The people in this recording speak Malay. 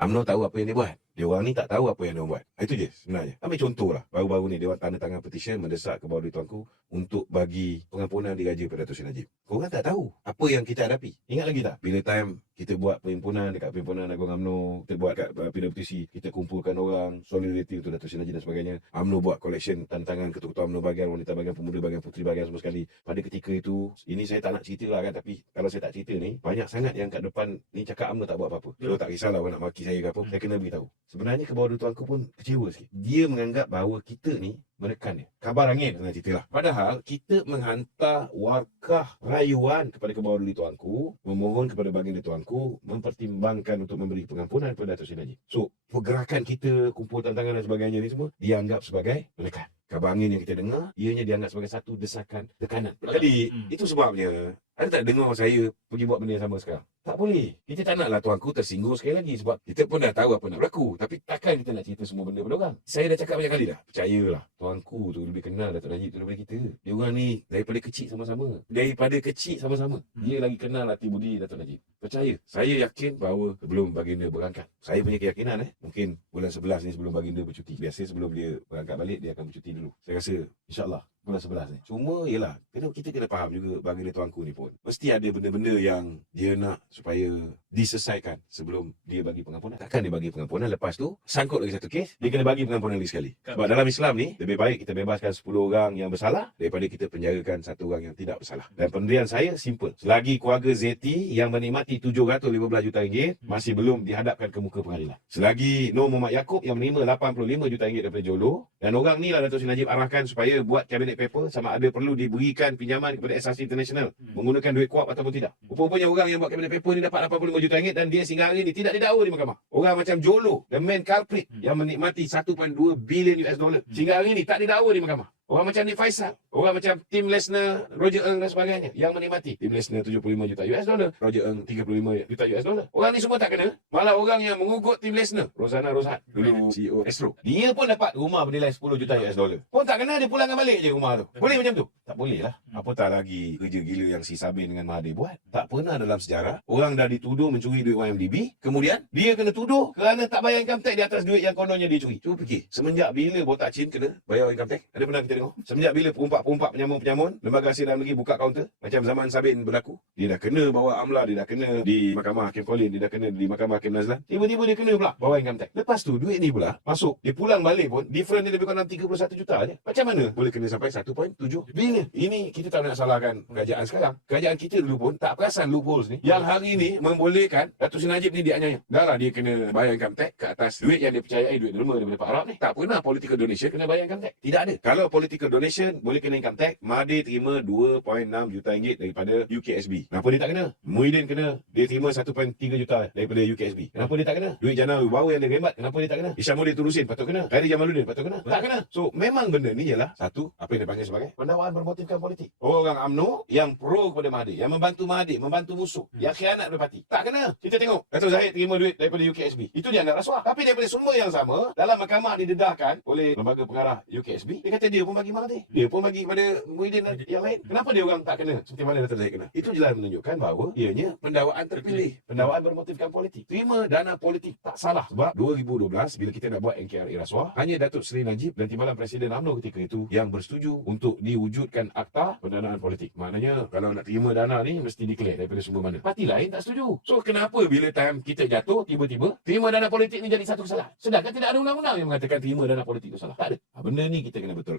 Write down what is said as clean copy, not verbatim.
UMNO tahu apa yang dia buat. Dia orang ni tak tahu apa yang dia buat. Itu je sebenarnya. Ambil contoh lah. Baru-baru ni dia orang tanda tangan petition mendesak ke bawah tuanku untuk bagi pengampunan diraja pada Dato' Seri Najib. Korang tak tahu apa yang kita hadapi. Ingat lagi tak? Bila time kita buat perhimpunan dekat Perhimpunan Agung UMNO, kita buat kat PWTC, kita kumpulkan orang, solidariti untuk Dato' Seri Najib dan sebagainya. UMNO buat collection tanda tangan ketua-ketua UMNO bahagian wanita, bahagian pemuda, bahagian puteri, bahagian semua sekali. Pada ketika itu, ini saya tak nak cerita lah kan, tapi kalau saya tak cerita ni, banyak sangat yang kat depan ni cakap UMNO tak buat apa-apa. So tak kisahlah orang nak maki saya ke apa, saya kena beritahu. Sebenarnya ke bawah tuanku pun kecewa sikit. Dia menganggap bahawa kita ni menekan dia. Kabar angin dengan cerita lah. Padahal kita menghantar warkah rayuan kepada Kebawah Tuanku, memohon kepada baginda tuanku mempertimbangkan untuk memberi pengampunan kepada Dato' Seri Najib. So, pergerakan kita, kumpul tantangan dan sebagainya ni semua dianggap sebagai menekan. Kabar angin yang kita dengar, ianya dianggap sebagai satu desakan tekanan. Jadi, itu sebabnya ada tak dengar saya pergi buat benda yang sama sekarang? Tak boleh. Kita tak naklah tuanku tersinggung sekali lagi sebab kita pun dah tahu apa nak berlaku. Tapi takkan kita nak cerita semua benda pada orang. Saya dah cakap banyak kali dah. Percayalah. Tuanku tu lebih kenal Dato' Najib tu daripada kita. Dia orang ni daripada kecil sama-sama. Daripada kecil sama-sama. Dia lagi kenal hati budi Dato' Najib. Percaya. Saya yakin bahawa sebelum baginda berangkat. Saya punya keyakinan mungkin bulan 11 ni sebelum baginda bercuti. Biasa sebelum dia berangkat balik, dia akan bercuti dulu. Saya rasa insyaAllah bulan 11 ni. Cuma yelah, kita kena faham juga baginda tuanku ni pun. Mesti ada benda-benda yang dia nak supaya diselesaikan sebelum dia bagi pengampunan. Takkan dia bagi pengampunan, lepas tu sangkut lagi satu kes, dia kena bagi pengampunan lagi sekali. Sebab dalam Islam ni, lebih baik kita bebaskan 10 orang yang bersalah daripada kita penjarakan 1 orang yang tidak bersalah. Dan pendirian saya simple. Selagi keluarga Zeti yang menikmati 715 juta ringgit masih belum dihadapkan ke muka pengadilan. Selagi Nur Muhammad Yaakob yang menerima 85 juta ringgit daripada Jolo, dan orang ni lah Dato' Seri Najib arahkan supaya buat cabinet paper sama ada perlu diberikan pinjaman kepada SRC International menggunakan duit kuap ataupun tidak. Rupanya orang yang buat cabinet paper ni dapat 85 juta ringgit dan dia sehingga hari ni tidak didakwa di mahkamah. Orang macam Jolo, the main culprit yang menikmati 1.2 bilion US dollar sehingga hari ni tak didakwa di mahkamah. Orang macam Nick Faisal, orang macam Tim Lesnar, Roger Ng dan sebagainya yang menikmati. Tim Lesnar 75 juta US dollar, Roger Ng 35 juta US dollar. Orang ni semua tak kena. Malah orang yang mengugut Tim Lesnar, Rozana Rozhat, dulu CEO Astro, dia pun dapat rumah bernilai 10 juta US dollar. Pun tak kena, dia pulangkan balik je rumah tu. Boleh macam tu? Tak boleh lah. Apatah lagi kerja gila yang si Sabin dengan Mahathir buat. Tak pernah dalam sejarah orang dah dituduh mencuri duit YMDB, kemudian dia kena tuduh kerana tak bayar income tax di atas duit yang kononnya dia curi. Cuba fikir, semenjak bila Botak Chin kena bayar income tax? Ada pernah kita tengok? Semenjak bila perumpak-perumpak penyamun-penyamun lembaga hasil dalam negeri buka kaunter macam zaman Sabin berlaku, dia dah kena bawa amla, dia dah kena di Mahkamah Hakim Colin, dia dah kena di Mahkamah Hakim Nazlan, tiba-tiba dia kena pula bawa income tax. Lepas tu duit ni pula masuk, dia pulang balik pun different dia lebih kurang 31 juta je. Macam mana boleh kena sampai 1.7 bilion? Ini kita tak nak salahkan kerajaan sekarang. Kerajaan kita dulu pun tak perasan loopholes ni yang hari ni membolehkan Dato' Seri Najib ni dianiaya. Dah lah dia kena bayar income tax ke atas duit yang dia percayai duit derma daripada Pak Arab ni. Tak pernah political donation kena bayar income tax. Tidak ada. Kalau political donation boleh kena income tax, Mahathir terima 2.6 juta ringgit daripada UKSB. Kenapa dia tak kena? Muhyiddin kena, dia terima 1.3 juta daripada UKSB. Kenapa dia tak kena? Duit jana baru yang dia rembat, kenapa dia tak kena? Isyamuddin Turusin patut kena. Khairi Jamaluddin patut kena. Tak kena. So memang benda ni ialah satu, apa yang dipanggil sebagai pendakwaan bermotifkan politik. Orang UMNO yang pro kepada Mahathir, yang membantu Mahathir, membantu musuh, yang khianat kepada parti. Tak kena. Kita tengok Dato' Zahid terima duit daripada UKSB. Itu dia nak rasuah. Tapi daripada sumber yang sama, dalam mahkamah didedahkan oleh lembaga pengarah UKSB, dia kata dia pun bagi Mahathir. Dia pun bagi kepada Muhyiddin dan yang lain. Kenapa dia orang tak kena seperti mana Dato' Zahid kena? Itu jelas menunjukkan bahawa ianya pendakwaan terpilih, pendakwaan bermotifkan politik. Terima dana politik tak salah. Sebab 2012 bila kita nak buat NKRI rasuah, hanya Datuk Seri Najib dan Timbalan Presiden UMNO ketika itu yang bersetuju untuk diwujudkan akta pendanaan politik. Maknanya kalau nak terima dana ni mesti declare daripada sumber mana. Parti lain tak setuju. So kenapa bila time kita jatuh tiba-tiba terima dana politik ni jadi satu kesalahan? Sedangkan tidak ada undang-undang yang mengatakan terima dana politik itu salah. Tak ada. Benda ni kita kena betulkan.